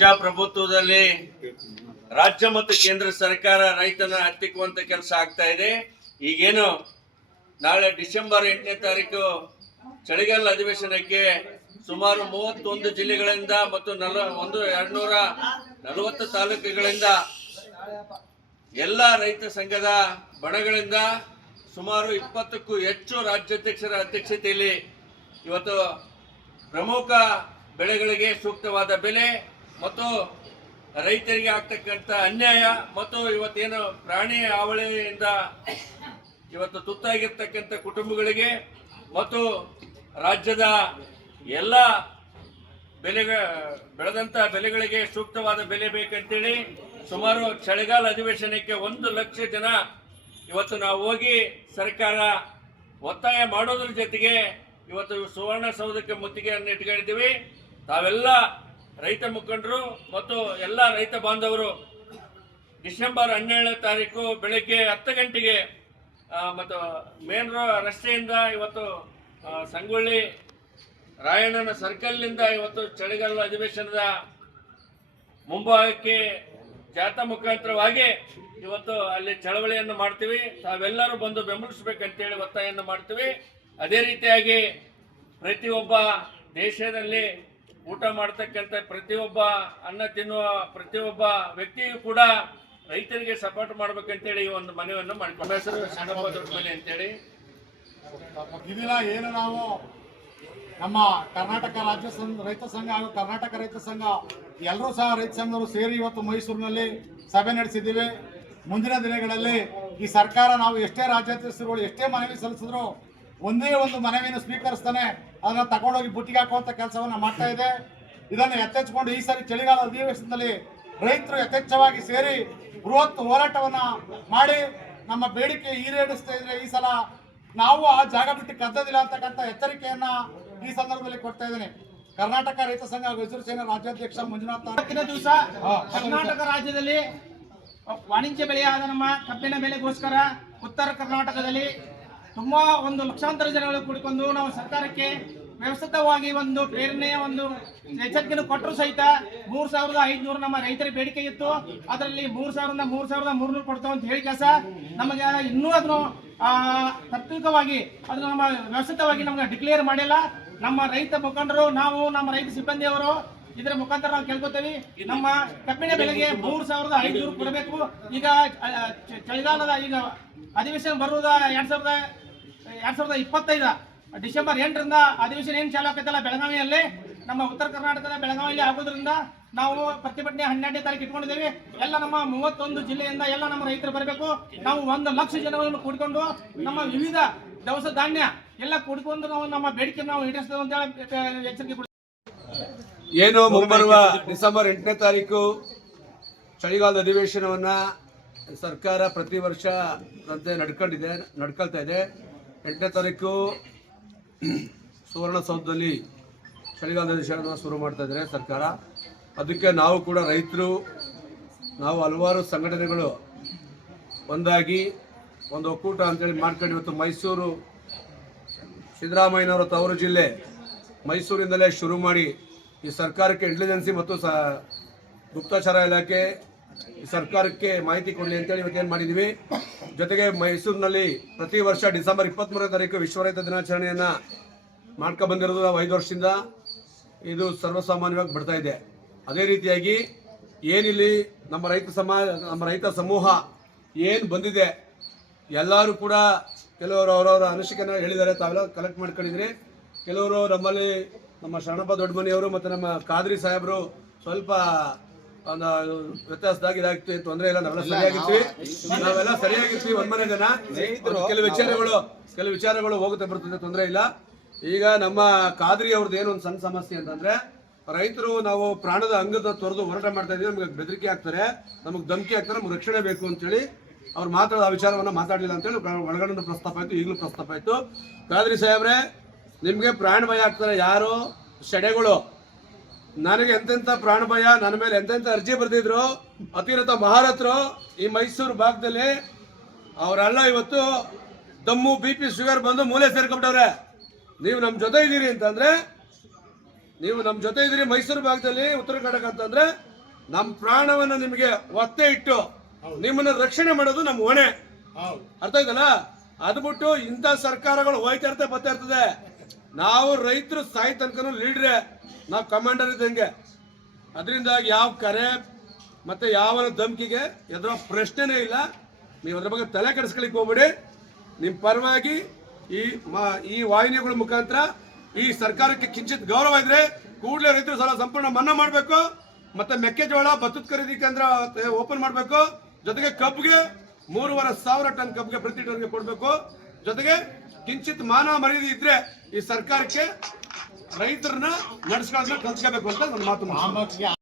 ಪ್ರಜಾಪ್ರಭುತ್ವದಲ್ಲಿ ರಾಜ್ಯ ಮತ್ತು ಕೇಂದ್ರ ಸರ್ಕಾರ ರೈತನ ಹತ್ತಿಕ್ಕುವಂತ ಕೆಲಸ ಆಗ್ತಾ ಇದೆ. ಈಗೇನು ನಾಳೆ ಡಿಸೆಂಬರ್ ಎಂಟನೇ ತಾರೀಕು ಚಳಿಗಾಲ ಅಧಿವೇಶನಕ್ಕೆ ಸುಮಾರು ಮೂವತ್ತೊಂದು ಜಿಲ್ಲೆಗಳಿಂದ ಮತ್ತು ನಲ ಒಂದು ಎರಡ್ನೂರ ನಲವತ್ತು ತಾಲೂಕುಗಳಿಂದ ಎಲ್ಲ ರೈತ ಸಂಘದ ಬಣಗಳಿಂದ ಸುಮಾರು ಇಪ್ಪತ್ತಕ್ಕೂ ಹೆಚ್ಚು ರಾಜ್ಯಾಧ್ಯಕ್ಷರ ಅಧ್ಯಕ್ಷತೆಯಲ್ಲಿ ಇವತ್ತು ಪ್ರಮುಖ ಬೆಳೆಗಳಿಗೆ ಸೂಕ್ತವಾದ ಬೆಲೆ ಮತ್ತು ರೈತರಿಗೆ ಆಗ್ತಕ್ಕಂಥ ಅನ್ಯಾಯ ಮತ್ತು ಇವತ್ತೇನು ಪ್ರಾಣಿ ಹಾವಳಿಯಿಂದ ಇವತ್ತು ತುತ್ತಾಗಿರ್ತಕ್ಕಂಥ ಕುಟುಂಬಗಳಿಗೆ ಮತ್ತು ರಾಜ್ಯದ ಎಲ್ಲ ಬೆಲೆಗ, ಬೆಳೆದಂಥ ಬೆಲೆಗಳಿಗೆ ಸೂಕ್ತವಾದ ಬೆಲೆ ಬೇಕಂತೇಳಿ ಸುಮಾರು ಚಳಿಗಾಲ ಅಧಿವೇಶನಕ್ಕೆ ಒಂದು ಲಕ್ಷ ಜನ ಇವತ್ತು ನಾವು ಹೋಗಿ ಸರ್ಕಾರ ಒತ್ತಾಯ ಮಾಡೋದ್ರ ಜೊತೆಗೆ ಇವತ್ತು ಸುವರ್ಣಸೌಧಕ್ಕೆ ಮುತ್ತಿಗೆಯನ್ನು ಇಟ್ಕೊಂಡಿದ್ದೀವಿ ತಾವೆಲ್ಲ ರೈತ ಮುಖಂಡರು ಮತ್ತು ಎಲ್ಲ ರೈತ ಬಾಂಧವರು, ಡಿಸೆಂಬರ್ ಹನ್ನೆರಡನೇ ತಾರೀಕು ಬೆಳಗ್ಗೆ ಹತ್ತು ಗಂಟೆಗೆ ಮತ್ತು ಮೇನ್ ರೋ, ರಸ್ತೆಯಿಂದ ಇವತ್ತು ಸಂಗೊಳ್ಳಿ, ರಾಯಣ್ಣನ ಸರ್ಕಲ್ನಿಂದ ಇವತ್ತು ಚಳಿಗಾಲದ ಅಧಿವೇಶನದ ಮುಂಭಾಗಕ್ಕೆ ಜಾಥಾ ಮುಖಾಂತರವಾಗಿ ಇವತ್ತು ಅಲ್ಲಿ ಚಳವಳಿಯನ್ನು ಮಾಡ್ತೀವಿ. ತಾವೆಲ್ಲರೂ ಬಂದು ಬೆಂಬಲಿಸಬೇಕಂತೇಳಿ ಒತ್ತಾಯವನ್ನು ಮಾಡ್ತೀವಿ. ಅದೇ ರೀತಿಯಾಗಿ ಪ್ರತಿಯೊಬ್ಬ ದೇಶದಲ್ಲಿ ಊಟ ಮಾಡ್ತಕ್ಕಂಥ ಪ್ರತಿಯೊಬ್ಬ ಅನ್ನ ತಿನ್ನುವ ಪ್ರತಿಯೊಬ್ಬ ವ್ಯಕ್ತಿಯೂ ಕೂಡ ರೈತರಿಗೆ ಸಪೋರ್ಟ್ ಮಾಡ್ಬೇಕಂತೇಳಿ ಈ ಒಂದು ಮನವಿಯನ್ನು ನಮ್ಮ ಹೆಸರು ಸಣ್ಣಪ್ಪ ದೊಡ್ಡಮನೆ ಅಂತೇಳಿ. ಇದೀಗ ಏನು ನಾವು ನಮ್ಮ ಕರ್ನಾಟಕ ರಾಜ್ಯ ಸಂಘ, ರೈತ ಸಂಘ ಹಾಗೂ ಕರ್ನಾಟಕ ರೈತ ಸಂಘ, ಎಲ್ಲರೂ ಸಹ ರೈತ ಸಂಘರು ಸೇರಿ ಇವತ್ತು ಮೈಸೂರಿನಲ್ಲಿ ಸಭೆ ನಡೆಸಿದ್ದೀವಿ. ಮುಂದಿನ ದಿನಗಳಲ್ಲಿ ಈ ಸರ್ಕಾರ ನಾವು ಎಷ್ಟೇ ರಾಜ್ಯಾಧ್ಯಕ್ಷರುಗಳು, ಎಷ್ಟೇ ಮನವಿ ಸಲ್ಲಿಸಿದ್ರು ಒಂದೇ ಒಂದು ಮನವಿಯನ್ನು ಸ್ವೀಕರಿಸ್ತಾನೆ. ಅದನ್ನ ತಗೊಂಡೋಗಿ ಬುಟ್ಟಿಗೆ ಹಾಕುವಂತ ಕೆಲಸವನ್ನ ಮಾಡ್ತಾ ಇದೆ. ಇದನ್ನು ಎತ್ತೆಚ್ಚಿಕೊಂಡು ಈ ಸಾರಿ ಚಳಿಗಾಲ ಅಧಿವೇಶನದಲ್ಲಿ ರೈತರು ಯಥೇಚ್ಛವಾಗಿ ಸೇರಿ ಬೃಹತ್ ಹೋರಾಟವನ್ನ ಮಾಡಿ ನಮ್ಮ ಬೇಡಿಕೆ ಈಡೇರಿಸ್ತಾ ಇದ್ರೆ ಈ ಸಲ ನಾವು ಆ ಜಾಗ ಬಿಟ್ಟು ಕದ್ದದಿಲ್ಲ ಅಂತಕ್ಕಂಥ ಎಚ್ಚರಿಕೆಯನ್ನ ಈ ಸಂದರ್ಭದಲ್ಲಿ ಕೊಡ್ತಾ ಇದ್ದೇನೆ. ಕರ್ನಾಟಕ ರೈತ ಸಂಘ ಹೆಸರು ಸೇನೆ ರಾಜ್ಯಾಧ್ಯಕ್ಷ ಮಂಜುನಾಥ್ ದಿವಸ ಕರ್ನಾಟಕ ರಾಜ್ಯದಲ್ಲಿ ವಾಣಿಜ್ಯ ಬೆಳೆಯಾದ ನಮ್ಮ ಕಬ್ಬಿನ ಬೆಲೆಗೋಸ್ಕರ ಉತ್ತರ ಕರ್ನಾಟಕದಲ್ಲಿ ತುಂಬಾ ಒಂದು ಲಕ್ಷಾಂತರ ಜನಗಳು ಕೂಡಿಕೊಂಡು ನಾವು ಸರ್ಕಾರಕ್ಕೆ ವ್ಯವಸ್ಥಿತವಾಗಿ ಒಂದು ಪ್ರೇರಣೆಯ ಒಂದು ಎಚ್ಚರಿಕೆಯನ್ನು ಕೊಟ್ಟರು ಸಹಿತ ಮೂರ್ ಸಾವಿರದ ಐದುನೂರು ನಮ್ಮ ರೈತರ ಬೇಡಿಕೆ ಇತ್ತು. ಅದರಲ್ಲಿ ಮೂರ್ ಸಾವಿರದ ಮೂರ್ ಸಾವಿರದ ಮೂರ್ನೂರು ಕೊಡ್ತಾವ ಅಂತ ಹೇಳಿ ಕೆಲಸ ನಮಗೆ ಇನ್ನೂ ಅದನ್ನು ತಾತ್ವಿಕವಾಗಿ ಅದನ್ನು ನಮ್ಮ ವ್ಯವಸ್ಥಿತವಾಗಿ ನಮ್ಗೆ ಡಿಕ್ಲೇರ್ ಮಾಡಿಲ್ಲ. ನಮ್ಮ ರೈತ ಮುಖಂಡರು, ನಾವು ನಮ್ಮ ರೈತ ಸಿಬ್ಬಂದಿಯವರು ಇದರ ಮುಖಾಂತರ ನಾವು ಕೇಳ್ಕೊತೀವಿ. ನಮ್ಮ ಕಬ್ಬಿನ ಬೆಲೆಗೆ ಮೂರ್ ಸಾವಿರದ ಐದುನೂರು ಕೊಡಬೇಕು. ಈಗ ಚಳಿಗಾಲದ ಈಗ ಅಧಿವೇಶನ ಬರುವುದ ಎರಡ್ ಸಾವಿರದ ಎರಡ್ ಸಾವಿರದ ಇಪ್ಪತ್ತೈದ. ಡಿಸೆಂಬರ್ ಎಂಟರಿಂದ ಅಧಿವೇಶನ ಏನು ಚಾಲು ಆಗ್ತೈತಲ್ಲ ಬೆಳಗಾವಿಯಲ್ಲಿ? ನಮ್ಮ ಉತ್ತರ ಕರ್ನಾಟಕದ ಬೆಳಗಾವಿಯಲ್ಲಿ ಆಗೋದ್ರಿಂದ ನಾವು ಪ್ರತಿಭಟನೆ ಹನ್ನೆರಡನೇ ತಾರೀಕು ಇಟ್ಕೊಂಡಿದ್ದೇವೆ. ಎಲ್ಲ ನಮ್ಮ ಮೂವತ್ತೊಂದು ಜಿಲ್ಲೆಯಿಂದ ಎಲ್ಲ ನಮ್ಮ ರೈತರು ಬರಬೇಕು. ನಾವು ಒಂದು ಲಕ್ಷ ಜನಗಳನ್ನು ಕೂಡಿಕೊಂಡು ನಮ್ಮ ವಿವಿಧ ದವಸ ಧಾನ್ಯ ಎಲ್ಲ ಕೂಡಿಕೊಂಡು ನಾವು ನಮ್ಮ ಬೇಡಿಕೆ ನಾವು ಈಡೇರಿಸ್ತೇವೆ ಅಂತ ಹೇಳಿ ಎಚ್ಚರಿಕೆ. ಏನು ಮುಂಬರುವ ಡಿಸೆಂಬರ್ ಎಂಟನೇ ತಾರೀಕು ಚಳಿಗಾಲದ ಅಧಿವೇಶನವನ್ನ ಸರ್ಕಾರ ಪ್ರತಿ ವರ್ಷ ನಡ್ಕೊಂಡಿದೆ, ನಡ್ಕೊಳ್ತಾ ಇದೆ. ಎಂಟನೇ ತಾರೀಕು ಸುವರ್ಣಸೌಧದಲ್ಲಿ ಚಳಿಗಾಲದ ಅಧಿವೇಶನ ಶುರು ಮಾಡ್ತಾ ಇದ್ದಾರೆ ಸರ್ಕಾರ. ಅದಕ್ಕೆ ನಾವು ಕೂಡ ರೈತರು, ನಾವು ಹಲವಾರು ಸಂಘಟನೆಗಳು ಒಂದಾಗಿ ಒಂದು ಒಕ್ಕೂಟ ಅಂತೇಳಿ ಮಾಡ್ಕೊಂಡು ಇವತ್ತು ಮೈಸೂರು, ಸಿದ್ದರಾಮಯ್ಯನವರ ತವರು ಜಿಲ್ಲೆ ಮೈಸೂರಿಂದಲೇ ಶುರು ಮಾಡಿ ಈ ಸರ್ಕಾರಕ್ಕೆ ಇಂಟೆಲಿಜೆನ್ಸಿ ಮತ್ತು ಸ, ಗುಪ್ತಚರ ಇಲಾಖೆ ಸರ್ಕಾರಕ್ಕೆ ಮಾಹಿತಿ ಕೊಡಲಿ ಅಂತೇಳಿ ಇವತ್ತೇನು ಮಾಡಿದ್ದೀವಿ ಜೊತೆಗೆ ಮೈಸೂರಿನಲ್ಲಿ ಪ್ರತಿ ವರ್ಷ ಡಿಸೆಂಬರ್ ಇಪ್ಪತ್ತ್ಮೂರನೇ ತಾರೀಕು ವಿಶ್ವ ರೈತ ದಿನಾಚರಣೆಯನ್ನು ಮಾಡ್ಕೊ ಬಂದಿರೋದು ನಾವು ಐದು ವರ್ಷದಿಂದ. ಇದು ಸರ್ವಸಾಮಾನ್ಯವಾಗಿ ಬರ್ತಾ ಇದೆ. ಅದೇ ರೀತಿಯಾಗಿ ಏನಿಲ್ಲಿ ನಮ್ಮ ರೈತ ಸಮಾಜ ನಮ್ಮ ರೈತ ಸಮೂಹ ಏನು ಬಂದಿದೆ, ಎಲ್ಲರೂ ಕೂಡ ಕೆಲವರು ಅವರವರ ಅನಿಸಿಕೆನ ಹೇಳಿದ್ದಾರೆ, ತಾವೆಲ್ಲ ಕಲೆಕ್ಟ್ ಮಾಡ್ಕೊಂಡಿದ್ರಿ. ಕೆಲವರು ನಮ್ಮಲ್ಲಿ ನಮ್ಮ ಶರಣಪ್ಪ ದೊಡ್ಡಮನಿಯವರು ಮತ್ತು ನಮ್ಮ ಖಾದ್ರಿ ಸಾಹೇಬರು ಸ್ವಲ್ಪ ಒಂದು ವ್ಯತ್ಯಾಸದಾಗ ಇದಾಗ್ತಿ ತೊಂದರೆ ಇಲ್ಲ ನಾವೆಲ್ಲ ಸರಿಯಾಗಿರ್ತೀವಿ ನಾವೆಲ್ಲ ಸರಿಯಾಗಿರ್ತೀವಿ ಒಂದ್ಮನೆ ಜನ. ಕೆಲವು ವಿಚಾರಗಳು ಕೆಲವು ವಿಚಾರಗಳು ಹೋಗುತ್ತೆ ಬರ್ತದೆ ತೊಂದರೆ ಇಲ್ಲ. ಈಗ ನಮ್ಮ ಖಾದ್ರಿ ಅವ್ರದ್ದು ಏನು ಒಂದು ಸಣ್ಣ ಸಮಸ್ಯೆ ಅಂತಂದ್ರೆ ರೈತರು ನಾವು ಪ್ರಾಣದ ಅಂಗದ ತೊರೆದು ಹೋರಾಟ ಮಾಡ್ತಾ ಇದೀವಿ ನಮ್ಗೆ ಬೆದರಿಕೆ ಆಗ್ತಾರೆ ನಮಗೆ ಧಮಕಿ ಆಗ್ತಾರೆ ನಮ್ಗೆ ರಕ್ಷಣೆ ಬೇಕು ಅಂತೇಳಿ. ಅವ್ರು ಮಾತಾಡೋ ಆ ವಿಚಾರವನ್ನ ಮಾತಾಡಲಿಲ್ಲ ಅಂತೇಳಿ ಒಳಗಡೆ ಪ್ರಸ್ತಾಪ ಆಯ್ತು ಈಗಲೂ ಪ್ರಸ್ತಾಪ ಆಯ್ತು. ಖಾದ್ರಿ ಸಾಹೇಬ್ರೆ ನಿಮಗೆ ಪ್ರಾಣ ಭಯ ಆಗ್ತಾರೆ ಯಾರು? ಶೆಡೆಗಳು. ನನಗೆ ಎಂತೆಂಥ ಪ್ರಾಣ ಭಯ ನನ್ನ ಮೇಲೆ ಎಂತೆಂಥ ಅರ್ಜಿ ಬರೆದಿದ್ರು ಅತಿರಥ ಮಹಾರಥರು ಈ ಮೈಸೂರು ಭಾಗದಲ್ಲಿ. ಅವರೆಲ್ಲ ಇವತ್ತು ದಮ್ಮು ಬಿ ಪಿ ಶುಗರ್ ಬಂದು ಮೂಲೆ ಸೇರ್ಕೊಂಡವ್ರೆ ನೀವು ನಮ್ಮ ಜೊತೆ ಇದ್ದೀರಿ ಅಂತಂದ್ರೆ ನೀವು ನಮ್ಮ ಜೊತೆ ಇದ್ದೀರಿ ಮೈಸೂರು ಭಾಗದಲ್ಲಿ ಉತ್ತರ ಕರ್ನಾಟಕ ಅಂತಂದ್ರೆ ನಮ್ಮ ಪ್ರಾಣವನ್ನು ನಿಮಗೆ ಒತ್ತೆ ಇಟ್ಟು ನಿಮ್ಮನ್ನ ರಕ್ಷಣೆ ಮಾಡೋದು ನಮ್ಮ ಹೊಣೆ. ಅರ್ಥ ಆಯ್ತಲ್ಲ? ಅದು ಬಿಟ್ಟು ಇಂಥ ಸರ್ಕಾರಗಳು ಹೋಯ್ತಾ ಇರ್ತದೆ ಬರ್ತಾ ಇರ್ತದೆ. ನಾವು ರೈತರು ಸಾಯಿ ತನಕನೂ ಲೀಡ್ರೆ. ನಾವು ಕಮಾಂಡರ್ ಇದ್ದಂಗೆ. ಅದರಿಂದ ಯಾವ ಕರೆ ಮತ್ತೆ ಯಾವ ಧಮಕಿಗೆ ಎದುರೋ ಪ್ರಶ್ನೆನೇ ಇಲ್ಲ. ನೀವು ಅದ್ರ ಬಗ್ಗೆ ತಲೆ ಕೆಡಿಸ್ಕೊಳಿಕ್ ಹೋಗ್ಬಿಡಿ. ನಿಮ್ಮ ಪರವಾಗಿ ಈ ಮಾ, ಈ ವಾಹಿನಿಗಳ ಮುಖಾಂತರ ಈ ಸರ್ಕಾರಕ್ಕೆ ಕಿಂಚಿತ್ ಗೌರವ ಇದ್ರೆ ಕೂಡಲೇ ರೈತರು ಸಾಲ ಸಂಪೂರ್ಣ ಮನ್ನಾ ಮಾಡಬೇಕು. ಮತ್ತೆ ಮೆಕ್ಕೆಜೋಳ ಭತ್ತದ ಖರೀದಿ ಕೇಂದ್ರ ಓಪನ್ ಮಾಡಬೇಕು. ಜೊತೆಗೆ ಕಬ್ಬಿಗೆ ಮೂರುವರೆ ಸಾವಿರ ಟನ್ ಕಬ್ಬಿಗೆ ಪ್ರತಿ ಟನ್ಗೆ ಕೊಡಬೇಕು. ಜೊತೆಗೆ ಕಿಂಚಿತ್ ಮಾನ ಮರ್ಯಾದೆ ಇದ್ರೆ ಈ ಸರ್ಕಾರಕ್ಕೆ ರೈತರನ್ನ ನಡೆಸ್ಕೊಳ್ಳೋದನ್ನ ಕಲ್ತ್ಕೋಬೇಕು ಅಂತ ನನ್ನ ಮಾತು